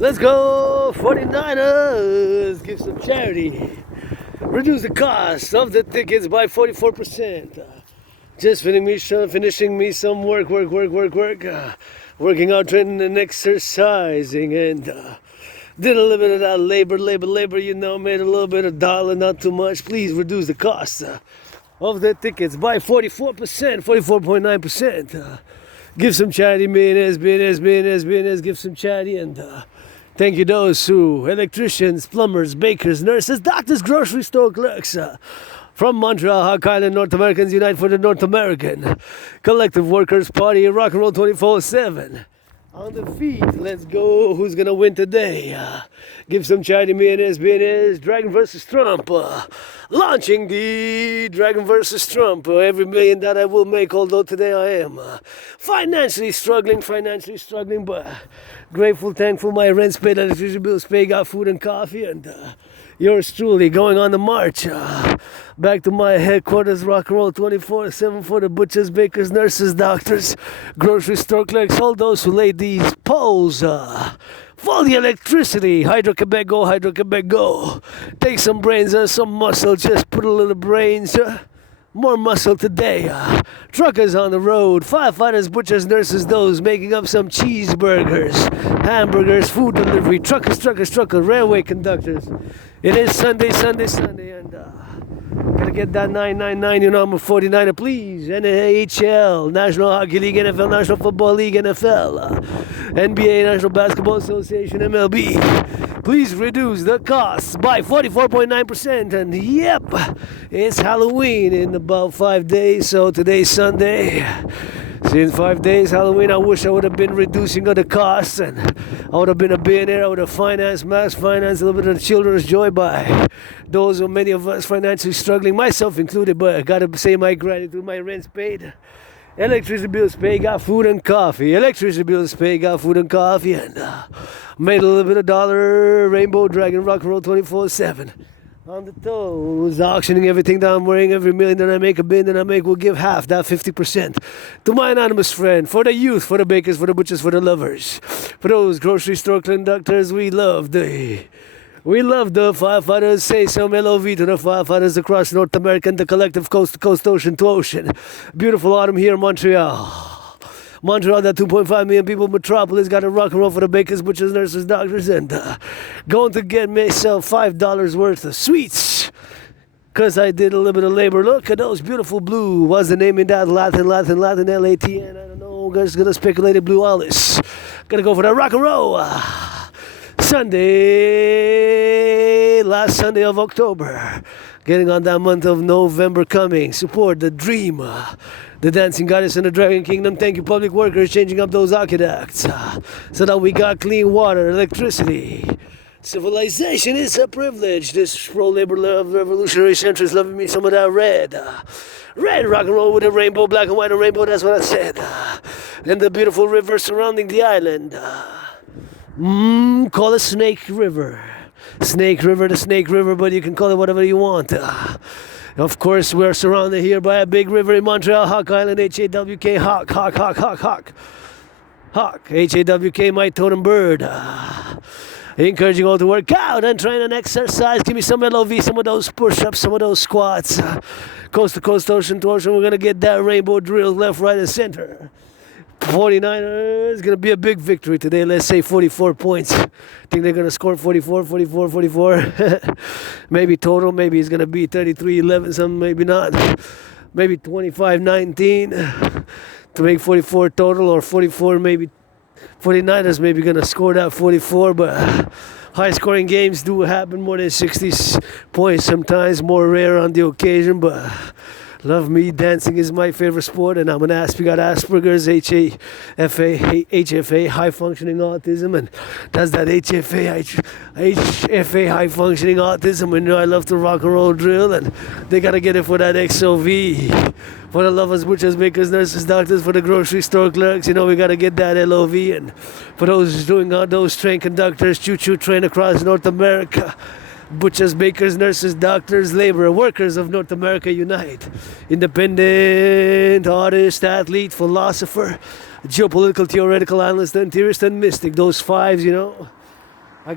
Let's go, 49ers! Give some charity. Reduce the cost of the tickets by 44%. Just finishing me some work. Working out, training and exercising, and did a little bit of that labor, made a little bit of dollar, not too much. Please reduce the cost of the tickets by 44%, 44.9%. Give some charity, billionaires, give some charity, and thank you those who, electricians, plumbers, bakers, nurses, doctors, grocery store clerks, from Montreal, Hawk Island, North Americans Unite for the North American Collective Workers Party, rock and roll 24/7. On the feet, let's go. Who's gonna win today? Give some charity, billionaires, Dragon versus Trump. Launching the Dragon versus Trump. Every million that I will make, although today I am financially struggling, but grateful, thankful. My rent's paid, electricity bills paid, got food and coffee, and yours truly going on the march back to my headquarters, rock and roll 24/7 for the butchers, bakers, nurses, doctors, grocery store clerks, all those who laid these poles for the electricity. Hydro-Quebec go. Take some brains and some muscle, just put a little brains. More muscle today. Truckers on the road, firefighters, butchers, nurses, those making up some cheeseburgers, hamburgers, food delivery, truckers, railway conductors. It is Sunday, and gotta get that 999, you know I'm a 49er, please. NHL, National Hockey League, NFL, National Football League, NFL, NBA, National Basketball Association, MLB. Please reduce the costs by 44.9%. And yep, it's Halloween in about 5 days. So today's Sunday. In 5 days, Halloween, I wish I would have been reducing the costs, and I would have been a billionaire. I would have mass financed a little bit of children's joy by those who many of us financially struggling, myself included, but I gotta say my gratitude. My rent's paid. Electricity bills paid, got food and coffee. And made a little bit of dollar. Rainbow Dragon, rock and roll 24/7. On the toes, auctioning everything that I'm wearing. Every million that I make, a billion that I make, will give half, that 50%, to my anonymous friend, for the youth, for the bakers, for the butchers, for the lovers, for those grocery store conductors. We love the firefighters. Say some LOV to the firefighters across North America and the collective, coast to coast, ocean to ocean. Beautiful autumn here in Montreal. That 2.5 million people metropolis, got to rock and roll for the bakers, butchers, nurses, doctors, and going to get myself $5 worth of sweets, because I did a little bit of labor. Look at those beautiful blue, what's the name in that? Latin, L-A-T-N, I don't know, guys gonna speculate in blue Alice. Gotta go for that rock and roll. Sunday, last Sunday of October, getting on that month of November coming. Support the dream, the dancing goddess in the dragon kingdom. Thank you, public workers, changing up those aqueducts so that we got clean water, electricity. Civilization is a privilege. This pro-labor love revolutionary centrist loving me some of that red rock and roll with a rainbow, black and white, a rainbow, that's what I said. And the beautiful river surrounding the island. Call it Snake River, the Snake River, but you can call it whatever you want. Of course, we're surrounded here by a big river in Montreal, Hawk Island, H-A-W-K, Hawk. H-A-W-K, my totem bird. Encouraging all to work out and train and exercise. Give me some LOV, some of those push-ups, some of those squats. Coast to coast, ocean to ocean. We're going to get that rainbow drill left, right, and center. 49ers, going to be a big victory today. Let's say 44 points. Think they're going to score 44. Maybe total. Maybe it's going to be 33-11, something, maybe not. Maybe 25-19 to make 44 total, or 44 maybe. 49ers maybe going to score that 44, but high-scoring games do happen, more than 60 points sometimes, more rare on the occasion, but love me, dancing is my favorite sport, and I'm an we got Asperger's, HFA, high-functioning autism, and that's that HFA, high-functioning autism, and I love to rock and roll drill, and they gotta get it for that XOV, for the lovers, butchers, bakers, nurses, doctors, for the grocery store clerks, we gotta get that LOV, and for those doing those train conductors, choo-choo train across North America. Butchers, bakers, nurses, doctors, labor, workers of North America unite. Independent, artist, athlete, philosopher, geopolitical, theoretical, analyst, and theorist, and mystic. Those fives, I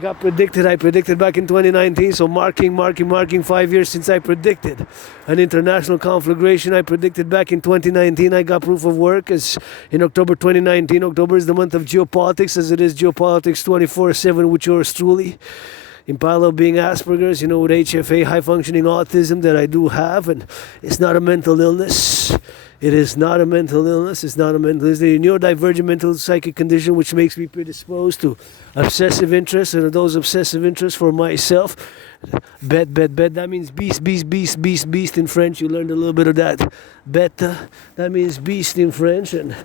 predicted back in 2019, so marking 5 years since I predicted. An international conflagration, I predicted back in 2019. I got proof of work as in October 2019. October is the month of geopolitics, as it is geopolitics 24/7 with yours truly. In parallel being Asperger's, with HFA, high functioning autism that I do have, and it's not a mental illness. It is not a mental illness. It's not a mental illness. It's a neurodivergent mental psychic condition which makes me predisposed to obsessive interests, and those obsessive interests for myself. Bet. That means beast in French. You learned a little bit of that. Beta. That means beast in French. And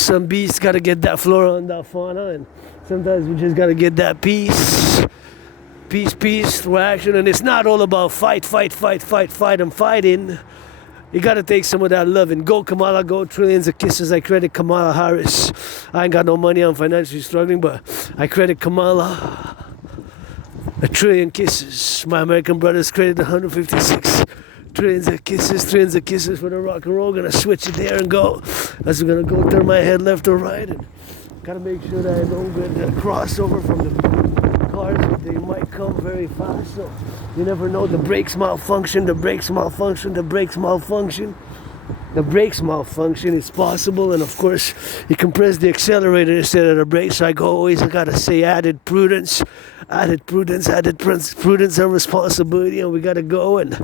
some beasts gotta get that flora and that fauna, and sometimes we just gotta get that peace through action. And it's not all about fight. I'm fighting. You gotta take some of that love and go Kamala, go trillions of kisses. I credit Kamala Harris. I ain't got no money, I'm financially struggling, but I credit Kamala a trillion kisses. My American brothers credit 156 trillions of kisses for the rock and roll. Gonna switch it there and go. As we're gonna go turn my head left or right, and gotta make sure that I don't get that crossover from the cars, but they might come very fast, so you never know. The brakes malfunction. The brakes malfunction is possible, and of course you can press the accelerator instead of the brakes. So I gotta say added prudence and responsibility, and we gotta go and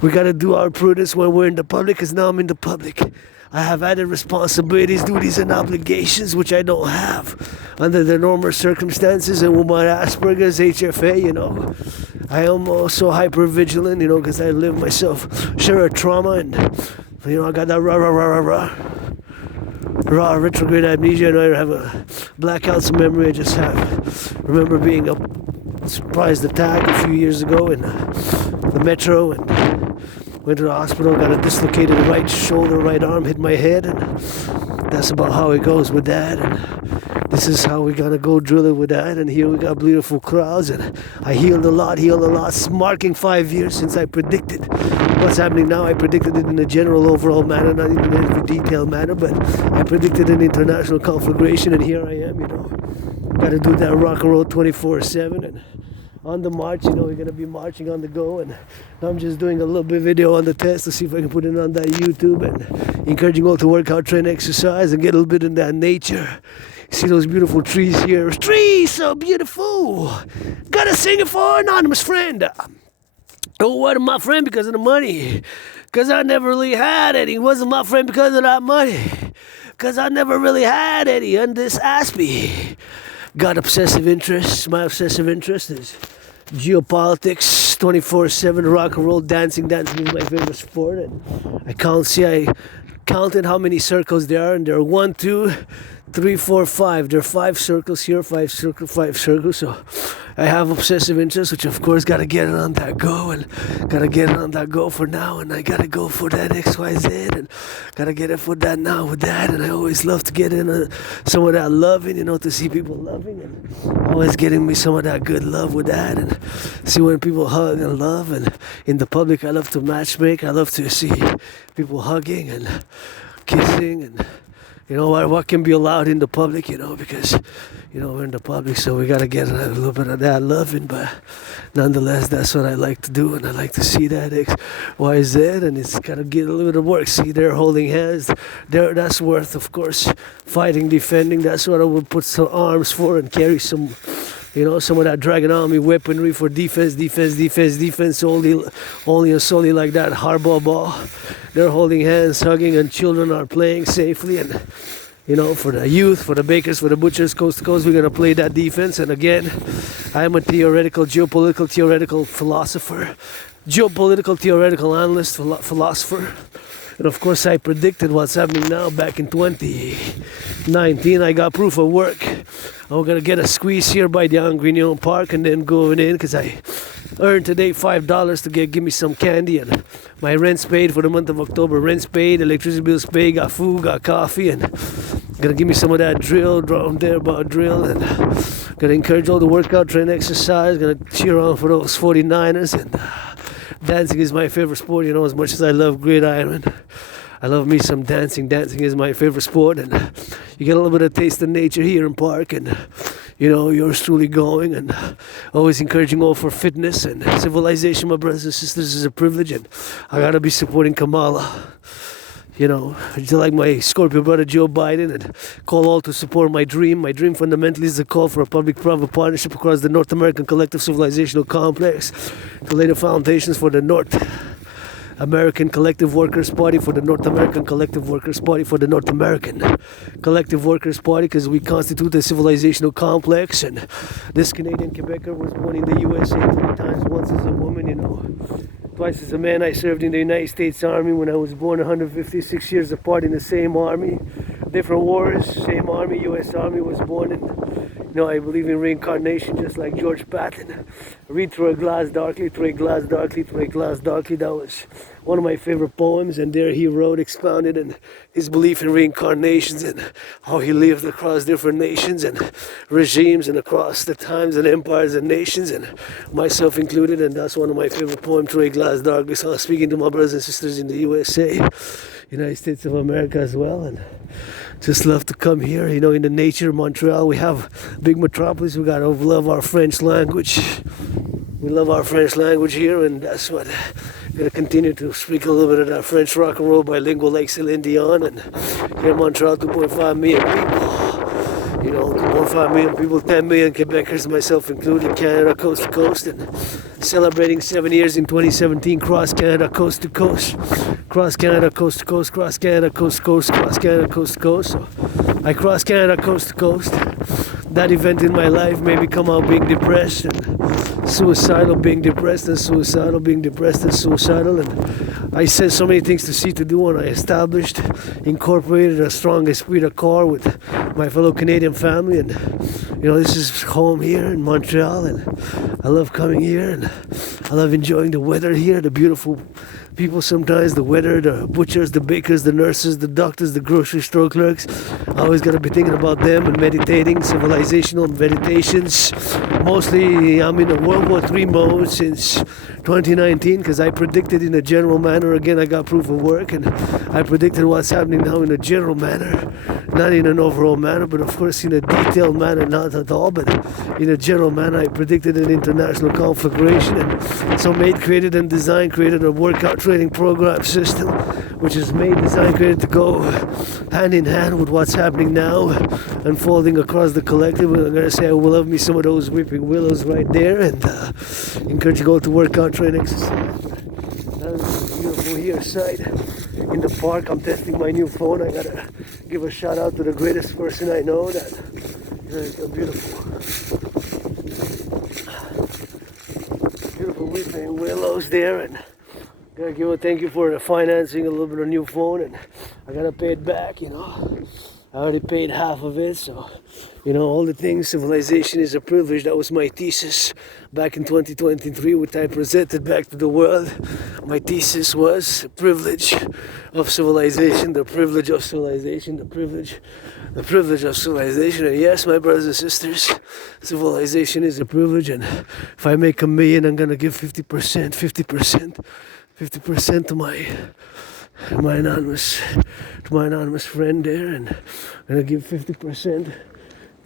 we gotta do our prudence when we're in the public, because now I'm in the public. I have added responsibilities, duties, and obligations which I don't have under the normal circumstances, and with my Asperger's, HFA, I am also hyper vigilant, because I live myself share a trauma, and I got that raw retrograde amnesia, and I have a blackouts of memory. I just remember being a surprise attack a few years ago in the metro, and went to the hospital, got a dislocated right shoulder, right arm, hit my head, and that's about how it goes with that. And this is how we gotta go drilling with that. And here we got beautiful crowds, and I healed a lot, marking 5 years since I predicted what's happening now. I predicted it in a general overall manner, not even in every detailed manner, but I predicted an international conflagration, and here I am, gotta do that rock and roll 24/7, and on the march, we're gonna be marching on the go, and now I'm just doing a little bit of video on the test to see if I can put it on that YouTube, and encouraging all to work out, train, exercise, and get a little bit in that nature. See those beautiful trees here? Trees so beautiful. Gotta sing it for an anonymous friend. Oh, what my friend because of the money? Cause I never really had any. Wasn't my friend because of that money. Cause I never really had any on this Aspie. Got obsessive interests. My obsessive interest is geopolitics, 24/7, rock and roll, dancing. Dancing is my favorite sport. And I counted how many circles there are, and there are 1, 2, 3, 4, 5. There are 5 circles here, 5 circles. So I have obsessive interests, which of course gotta get it on that go, and gotta get it on that go for now, and I gotta go for that XYZ, and gotta get it for that now with that. And I always love to get in some of that loving, to see people loving, and always getting me some of that good love with that, and see when people hug and love. And in the public, I love to matchmake. I love to see people hugging and kissing, and what can be allowed in the public, because we're in the public, so we gotta get a little bit of that loving. But nonetheless, that's what I like to do, and I like to see that XYZ, and it's gotta get a little bit of work. See, they're holding hands. That's worth, of course, fighting, defending. That's what I would put some arms for, and carry some of that Dragon Army weaponry for defense, only and solely like that hardball ball. They're holding hands, hugging, and children are playing safely. And, for the youth, for the bakers, for the butchers, coast to coast, we're going to play that defense. And again, I am a geopolitical theoretical philosopher, geopolitical theoretical analyst, philosopher. And of course, I predicted what's happening now back in 2019. I got proof of work. I'm going to get a squeeze here by the Renewal Park and then going in, because I earned today $5 to give me some candy, and my rent's paid for the month of October. Rent's paid, electricity bill's paid, got food, got coffee, and gonna give me some of that drill down there about drill, and gonna encourage all the workout, train, exercise, gonna cheer on for those 49ers, and dancing is my favorite sport, as much as I love gridiron. I love me some dancing. Dancing is my favorite sport, and you get a little bit of taste of nature here in Park, and yours truly going, and always encouraging all for fitness and civilization. My brothers and sisters, is a privilege, and I gotta be supporting Kamala. Just like my Scorpio brother Joe Biden, and call all to support my dream. My dream fundamentally is a call for a public-private partnership across the North American collective civilizational complex to lay the foundations for the North American Collective Workers' Party, for the North American Collective Workers' Party, for the North American Collective Workers' Party, because we constitute a civilizational complex. And this Canadian Quebecer was born in the USA 3 times, once as a woman, twice as a man. I served in the United States Army when I was born, 156 years apart in the same army. Different wars, same army, US Army, was born in. I believe in reincarnation, just like George Patton. Read through a glass darkly, through a glass darkly, through a glass darkly. That was one of my favorite poems, and there he wrote, expounded on his belief in reincarnations and how he lived across different nations and regimes and across the times and empires and nations, and myself included. And that's one of my favorite poems, through a glass darkly. So I'm speaking to my brothers and sisters in the USA, United States of America as well, and just love to come here. In the nature of Montreal, we have big metropolis. We gotta love our French language. We love our French language here, and that's what I'm gonna continue to speak a little bit of that French rock and roll, bilingual like Celine Dion. And here in Montreal, 2.5 million people. 2.5 million people, 10 million Quebecers, myself included, Canada coast to coast, and celebrating 7 years in 2017, cross Canada coast to coast, cross Canada coast to coast, cross Canada coast to coast, cross Canada coast to coast. So I cross Canada coast to coast. That event in my life made me come out being depressed and suicidal, being depressed and suicidal, being depressed and suicidal. And I said so many things to see, to do, and I established, incorporated a strong esprit de corps with my fellow Canadian family. And this is home here in Montreal, and I love coming here, and I love enjoying the weather here, the beautiful people sometimes, the weather, the butchers, the bakers, the nurses, the doctors, the grocery store clerks. I always gotta be thinking about them and meditating, civilizational meditations. Mostly I'm in a World War III mode since 2019, because I predicted in a general manner. Again, I got proof of work, and I predicted what's happening now in a general manner, not in an overall manner, but of course in a detailed manner, not at all, but in a general manner. I predicted an international conflagration, and so created and designed, created a workout training program system, which is made, designed, created to go hand in hand with what's happening now, unfolding across the collective. And I'm gonna say I will love me some of those weeping willows right there, and encourage you to go to workout training exercise. That's beautiful here side in the park. I'm testing my new phone. I gotta give a shout out to the greatest person I know. That is beautiful weeping willows there, and gotta give a thank you for the financing a little bit of new phone, and I gotta pay it back. I already paid half of it, so all the things. Civilization is a privilege. That was my thesis back in 2023, which I presented back to the world. My thesis was the privilege of civilization, the privilege of civilization, the privilege of civilization. And yes, my brothers and sisters, civilization is a privilege. And if I make $1 million, I'm gonna give 50% to my anonymous friend there, and I'm gonna give 50%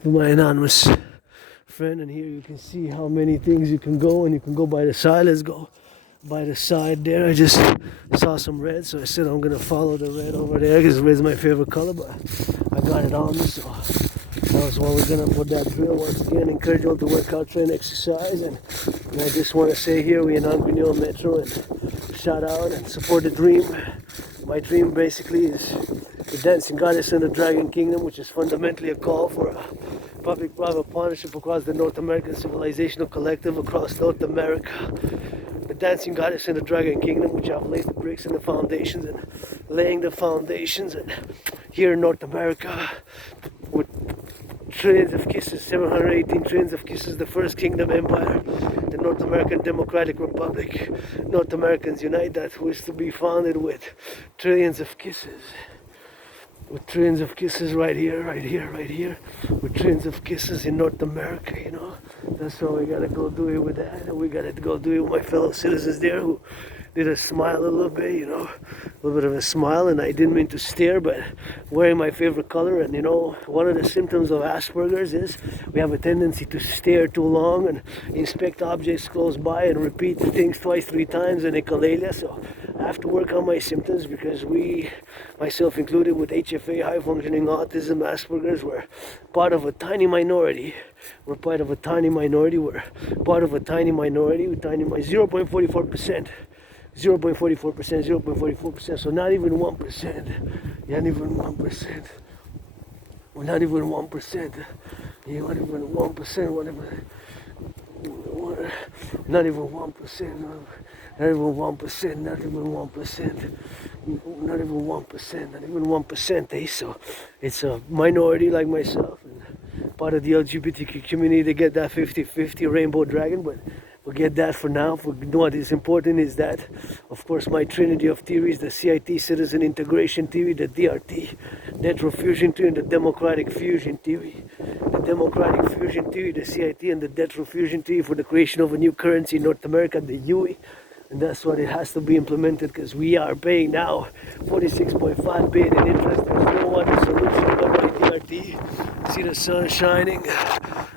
to my anonymous friend. And here you can see how many things you can go, and you can go by the side. Let's go by the side there. I just saw some red, so I said I'm gonna follow the red over there, because red's my favorite color, but I got it on me, so that was why we're gonna put that drill. Once again, encourage you all to work out, train, exercise, and I just want to say here, we in Renewal Metro, and shout out and support the dream. My dream basically is the dancing goddess in the Dragon Kingdom, which is fundamentally a call for a public-private partnership across the North American Civilizational Collective across North America. The dancing goddess in the Dragon Kingdom, which I've laid the bricks and the foundations, and laying the foundations, and here in North America, with trillions of kisses, 718 trillions of kisses, the first kingdom empire, the North American Democratic Republic, North Americans Unite, that who is to be founded with trillions of kisses. With trillions of kisses right here, with trillions of kisses in North America, That's what we gotta go do it with that, and we gotta go do it with my fellow citizens there who did a smile a little bit, you know, a little bit of a smile, and I didn't mean to stare, but wearing my favorite color. And you know, one of the symptoms of Asperger's is we have a tendency to stare too long and inspect objects close by and repeat things twice, 3 times and echolalia. So I have to work on my symptoms because we, myself included, with HFA, high functioning autism, Asperger's, we're part of a tiny minority. We're part of a tiny minority. We're part of a tiny minority. We're tiny, 0.44%. 0.44%, 0.44%, so not even 1%, not even 1%, not even 1%, not even 1%, whatever, not even 1%, not even 1%, not even 1%, not even 1%, not even 1%, eh? So it's a minority like myself, and part of the LGBTQ community to get that 50-50 rainbow dragon, but we'll get that for now. What is important is that, of course, my trinity of theories, the CIT, citizen integration theory, the DRT, natural fusion theory, and the democratic fusion theory. The democratic fusion theory, the CIT, and the natural fusion theory for the creation of a new currency in North America, the UE. And that's what it has to be implemented, because we are paying now 46.5 billion in interest. There's no other solution but my DRT. See the sun shining?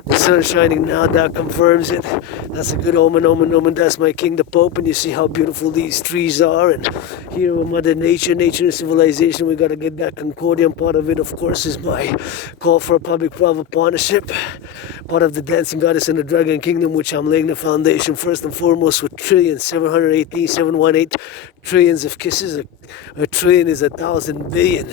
The sun shining now, that confirms it. That's a good omen, omen, omen. That's my king, the Pope, and you see how beautiful these trees are. And here with Mother Nature, nature and civilization, we gotta get that concordium. Part of it, of course, is my call for a public-private partnership. Part of the dancing goddess and the dragon kingdom, which I'm laying the foundation first and foremost with trillions, 718 trillions of kisses. A trillion is 1,000 billion.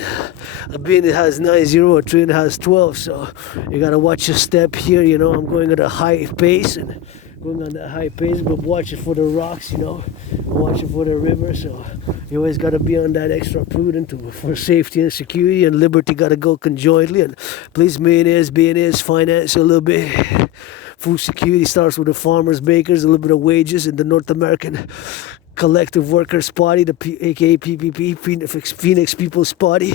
A billion has 90, a trillion has 12. So you gotta watch your step here. You know, I'm going at a high pace and going on that high pace, but watch it for the rocks, you know, watch it for the river. So you always got to be on that extra prudent for safety and security, and liberty got to go conjointly. And please, millionaires, finance a little bit. Food security starts with the farmers, bakers, a little bit of wages in the North American Collective Workers Party, aka PPP, Phoenix People's Party,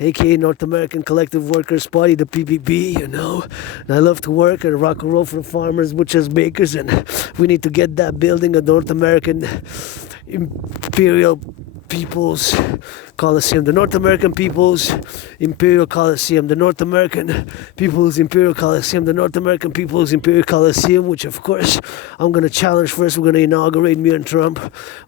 aka North American Collective Workers Party, the PPP, you know. And I love to work and rock and roll for the farmers, butchers, bakers, and we need to get that building, a North American Imperial People's Coliseum, the North American People's Imperial Coliseum, the North American People's Imperial Coliseum, the North American People's Imperial Coliseum, which of course I'm going to challenge first. We're going to inaugurate, me and Trump.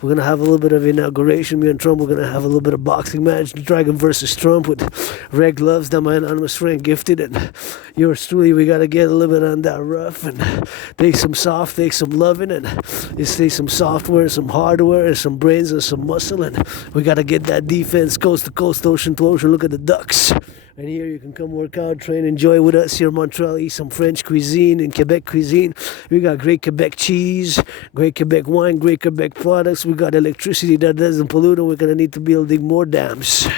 We're going to have a little bit of inauguration, me and Trump. We're going to have a little bit of boxing match, Dragon versus Trump, with red gloves that my anonymous friend gifted, and yours truly. We got to get a little bit on that rough and take some soft, take some loving, and just take some software, some hardware, and some brains and some muscle, and we got to get that defense coast to coast, ocean to ocean. Look at the ducks. And here you can come work out, train, enjoy with us here in Montreal. Eat some French cuisine and Quebec cuisine. We got great Quebec cheese, great Quebec wine, great Quebec products. We got electricity that doesn't pollute, and we're going to need to be building more dams.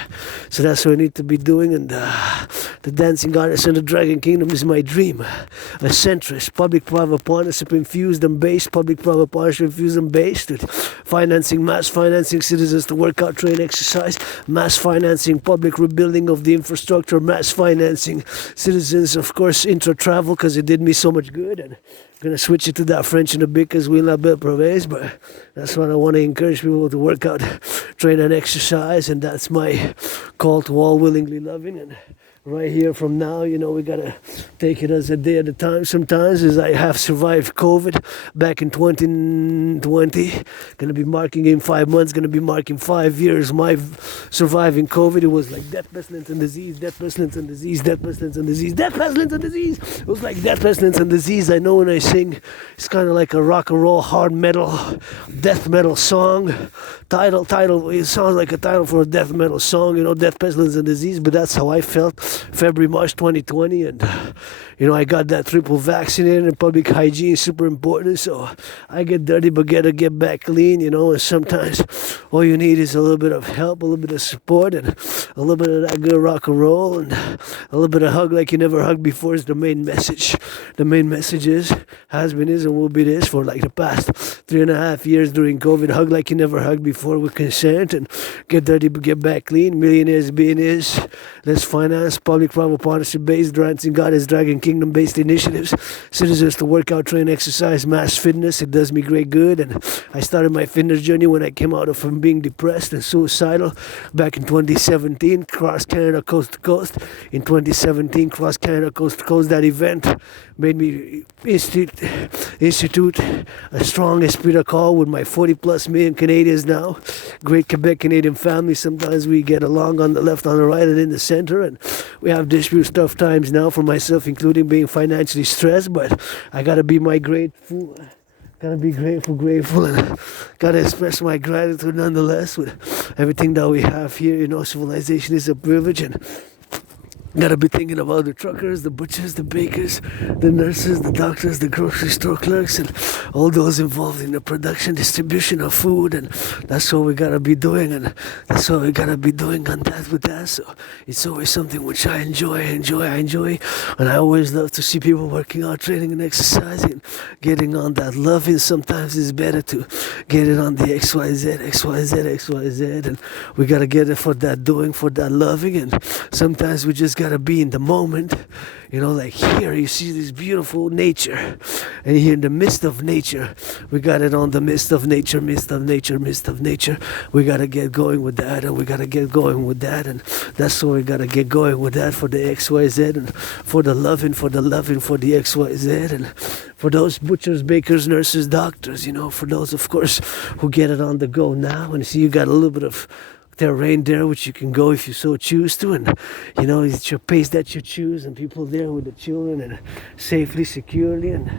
So that's what we need to be doing. And the dancing goddess and the dragon kingdom is my dream. A centrist, public-private partnership infused and based, public-private partnership infused and based with financing, mass financing citizens to work out, train, exercise, mass financing, public rebuilding of the infrastructure, mass financing citizens, of course, intra-travel, because it did me so much good. And I'm going to switch it to that French in a bit, because we la belle province, but that's what I want to encourage people to work out, train and exercise, and that's my call to all willingly loving. And right here from now, you know, we gotta take it as a day at a time. Sometimes, as I have survived COVID back in 2020, gonna be marking in 5 months, gonna be marking 5 years. My surviving COVID, it was like death, pestilence, and disease, death, pestilence, and disease, death, pestilence, and disease, death, pestilence, and disease. It was like death, pestilence, and disease. I know when I sing, it's kind of like a rock and roll, hard metal, death metal song. Title. It sounds like a title for a death metal song, you know, death, pestilence, and disease. But that's how I felt. February, March 2020, and you know, I got that triple vaccinated, and public hygiene is super important. So I get dirty but gotta get back clean, you know. And sometimes all you need is a little bit of help, a little bit of support, and a little bit of that good rock and roll, and a little bit of hug like you never hugged before is the main message. The main message has been, is, and will be this for like the past 3.5 years during COVID. Hug like you never hugged before with consent, and get dirty but get back clean. Millionaires, billionaires, let's finance public-private partnership based dancing goddess dragon kingdom-based initiatives, citizens to work out, train, exercise, mass fitness. It does me great good. And I started my fitness journey when I came out of from being depressed and suicidal back in 2017, cross Canada coast to coast. In 2017, cross Canada coast to coast. That event made me institute a strong esprit de corps with my 40 plus million Canadians now. Great Quebec Canadian family. Sometimes we get along on the left, on the right, and in the center, and we have disputes, tough times now for myself, including being financially stressed. But I gotta be grateful, and gotta express my gratitude nonetheless with everything that we have here. You know, civilization is a privilege, and gotta be thinking about the truckers, the butchers, the bakers, the nurses, the doctors, the grocery store clerks, and all those involved in the production, distribution of food. And that's what we gotta be doing, and that's what we gotta be doing on that with that. So it's always something which I enjoy, and I always love to see people working out, training and exercising, getting on that loving. Sometimes it's better to get it on the XYZ, and we gotta get it for that doing, for that loving. And sometimes we just gotta be in the moment, you know, like here you see this beautiful nature, and here in the midst of nature, we got it on the midst of nature. We gotta get going with that, and we gotta get going with that, and that's what we gotta get going with that for the XYZ, and for the loving, for the XYZ, and for those butchers, bakers, nurses, doctors, you know, for those, of course, who get it on the go now, and see you got a little bit of terrain there which you can go if you so choose to, and you know, it's your pace that you choose, and people there with the children, and safely, securely, and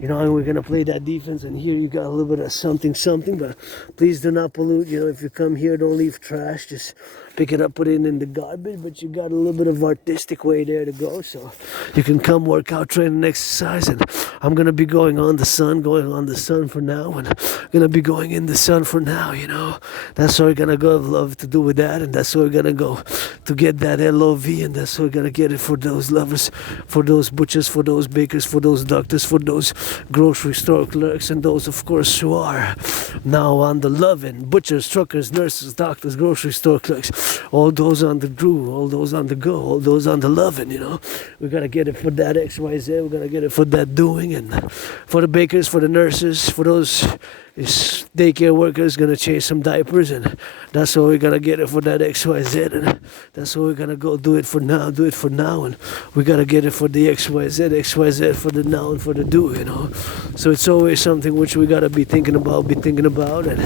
you know, and we're gonna play that defense. And here you got a little bit of something, but please do not pollute. You know, if you come here, don't leave trash, just pick it up, put it in the garbage. But you got a little bit of artistic way there to go, so you can come work out, train and exercise. And I'm gonna be going on the sun for now, and gonna be going in the sun for now. You know, that's what we're gonna go. Love to do with that, and that's what we're gonna go to get that LOV, and that's what we're gonna get it for those lovers, for those butchers, for those bakers, for those doctors, for those grocery store clerks, and those, of course, who are now on the loving, butchers, truckers, nurses, doctors, grocery store clerks, all those on the drew, all those on the go, all those on the loving. You know, we gotta get it for that XYZ, we're gonna get it for that doing, and for the bakers, for the nurses, for those daycare workers gonna change some diapers, and that's what we're gonna get it for that XYZ, and that's what we're gonna go do it for now, and we gotta get it for the XYZ for the now and for the do, you know. So it's always something which we gotta be thinking about, and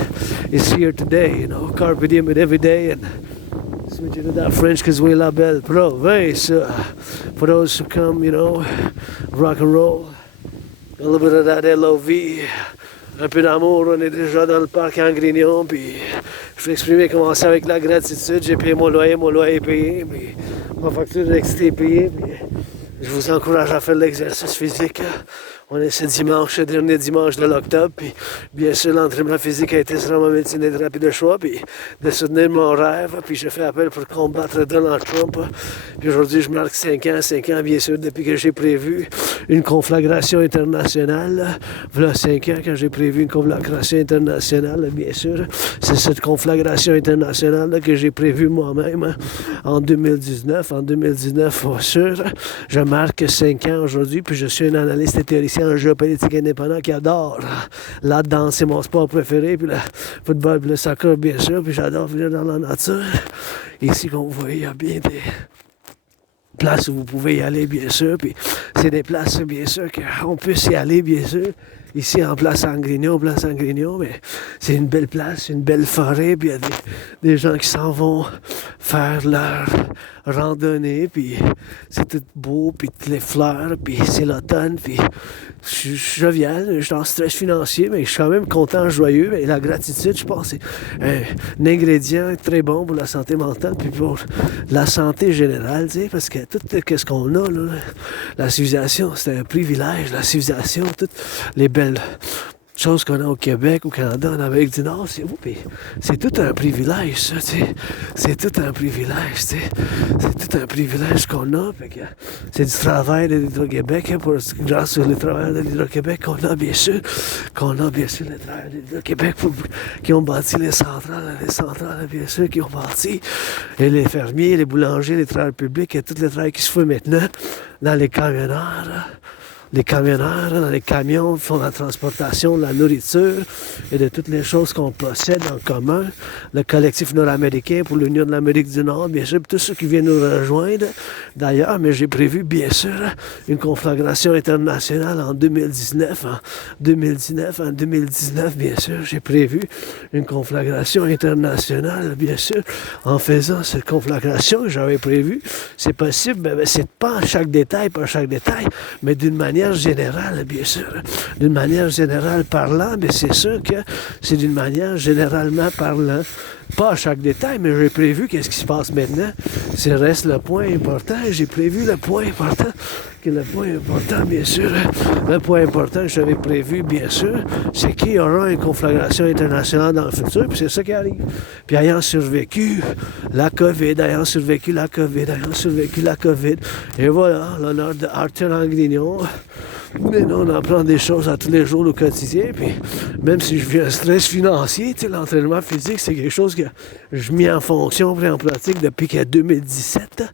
it's here today, you know. Carpe diem it every day, and switching to that French because we la belle province. For those who come, you know, rock and roll, a little bit of that LOV, un peu d'amour. On est déjà dans le parc en Grignon, puis je vais exprimer, commencer avec la gratitude. J'ai payé mon loyer est payé, puis ma facture d'électricité est payée, puis je vous encourage à faire de l'exercice physique. On est ce dimanche, le dernier dimanche de l'octobre, puis bien sûr l'entraînement physique a été sur ma médecine et thérapie de choix, puis de soutenir mon rêve, puis je fais appel pour combattre Donald Trump. Puis aujourd'hui je marque 5 ans bien sûr, depuis que j'ai prévu une conflagration internationale. Voilà 5 ans quand j'ai prévu une conflagration internationale, bien sûr. C'est cette conflagration internationale que j'ai prévue moi-même en 2019. En 2019, bien sûr, je marque 5 ans aujourd'hui, puis je suis un analyste et théoricien en géopolitique indépendant qui adore la danse, c'est mon sport préféré, puis le football, puis le soccer, bien sûr, puis j'adore venir dans la nature. Ici, comme vous voyez, il y a bien des places où vous pouvez y aller, bien sûr, puis c'est des places, bien sûr, qu'on puisse y aller, bien sûr. Ici, en place Grignon, mais c'est une belle place, une belle forêt, puis il y a des gens qui s'en vont faire leur randonnée, puis c'est tout beau, puis toutes les fleurs, puis c'est l'automne, puis je suis jovial, je suis en stress financier, mais je suis quand même content, joyeux, et la gratitude, je pense, c'est un ingrédient très bon pour la santé mentale, puis pour la santé générale, tu sais, parce que tout ce qu'on a, là, la civilisation, c'est un privilège, la civilisation, toutes les belles chose qu'on a au Québec, au Canada, en Amérique du Nord, c'est tout un privilège, ça, tu sais. C'est tout un privilège, tu sais. C'est tout un privilège qu'on a. C'est du travail de l'Hydro-Québec, hein, grâce au travail de l'Hydro-Québec qu'on a, bien sûr. Les travailleurs de l'Hydro-Québec qui ont bâti les centrales, bien sûr, qui ont bâti. Et les fermiers, les boulangers, les travailleurs publics et tous les travaux qui se font maintenant dans les camionneurs, là. Les camionneurs, dans les camions, font la transportation de la nourriture et de toutes les choses qu'on possède en commun. Le collectif nord-américain pour l'Union de l'Amérique du Nord, bien sûr, tous ceux qui viennent nous rejoindre. D'ailleurs, mais j'ai prévu, bien sûr, une conflagration internationale en 2019. En 2019, bien sûr, j'ai prévu une conflagration internationale, bien sûr, en faisant cette conflagration que j'avais prévue. C'est possible, mais c'est pas chaque détail, mais d'une manière générale, bien sûr. D'une manière générale parlant, mais c'est sûr que c'est d'une manière généralement parlant. Pas à chaque détail, mais j'ai prévu qu'est-ce qui se passe maintenant. C'est reste le point important. J'ai prévu le point important. Le point important, bien sûr, le point important que j'avais prévu, bien sûr, c'est qu'il y aura une conflagration internationale dans le futur, puis c'est ça qui arrive. Puis ayant survécu la COVID, et voilà, l'honneur d'Arthur Angrignon. Mais non, on apprend des choses à tous les jours au quotidien, puis même si je vis un stress financier, tu sais, l'entraînement physique, c'est quelque chose que je mets en fonction, pris en pratique depuis 2017,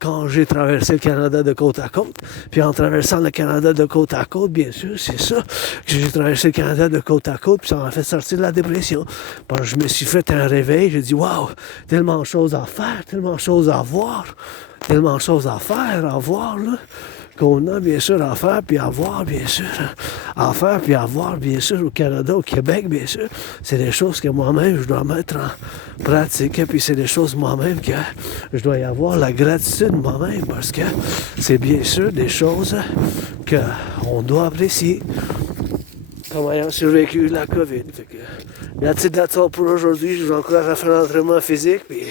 quand j'ai traversé le Canada de côte à côte. Puis en traversant le Canada de côte à côte, bien sûr, c'est ça, que j'ai traversé le Canada de côte à côte, puis ça m'a fait sortir de la dépression. Parce que je me suis fait un réveil, j'ai dit, waouh, tellement de choses à faire, tellement de choses à voir, tellement de choses à faire, à voir, là. Qu'on a bien sûr à faire puis à voir, bien sûr. À faire puis à voir, bien sûr, au Canada, au Québec, bien sûr. C'est des choses que moi-même, je dois mettre en pratique. Puis c'est des choses moi-même que je dois y avoir la gratitude moi-même parce que c'est bien sûr des choses qu'on doit apprécier. Comme ayant survécu la COVID. That's all pour aujourd'hui. Je vous encourage à faire l'entraînement physique. Puis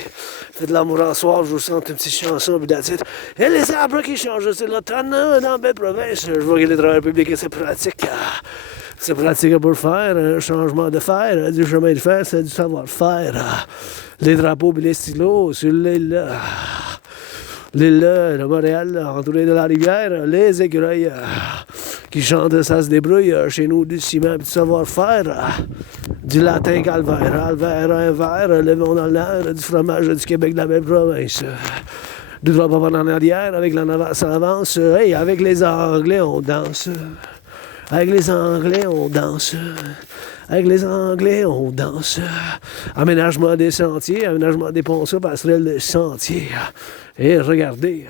faites de l'amour en soir. Je vous chante une petite chanson. Puis that's it. Et les arbres qui changent, c'est l'automne dans la belle province. Je vois que les travailleurs publics, c'est pratique. C'est pratique pour faire un changement de fer. Du chemin de fer, c'est du savoir-faire. Les drapeaux et les stylos sur l'île. L'île de Montréal, entourée de la rivière, les écureuils qui chantent, ça se débrouille. Chez nous, du ciment, du savoir-faire, du latin calvaire, alvaire, un verre, le monde dans l'air, du fromage du Québec de la belle province. Du drap en arrière, avec la navasse en avance. Hey, avec les Anglais, on danse. Avec les Anglais, on danse. Avec les Anglais, on danse. Aménagement des sentiers, aménagement des ponceaux, passerelles des sentiers. Et regardez,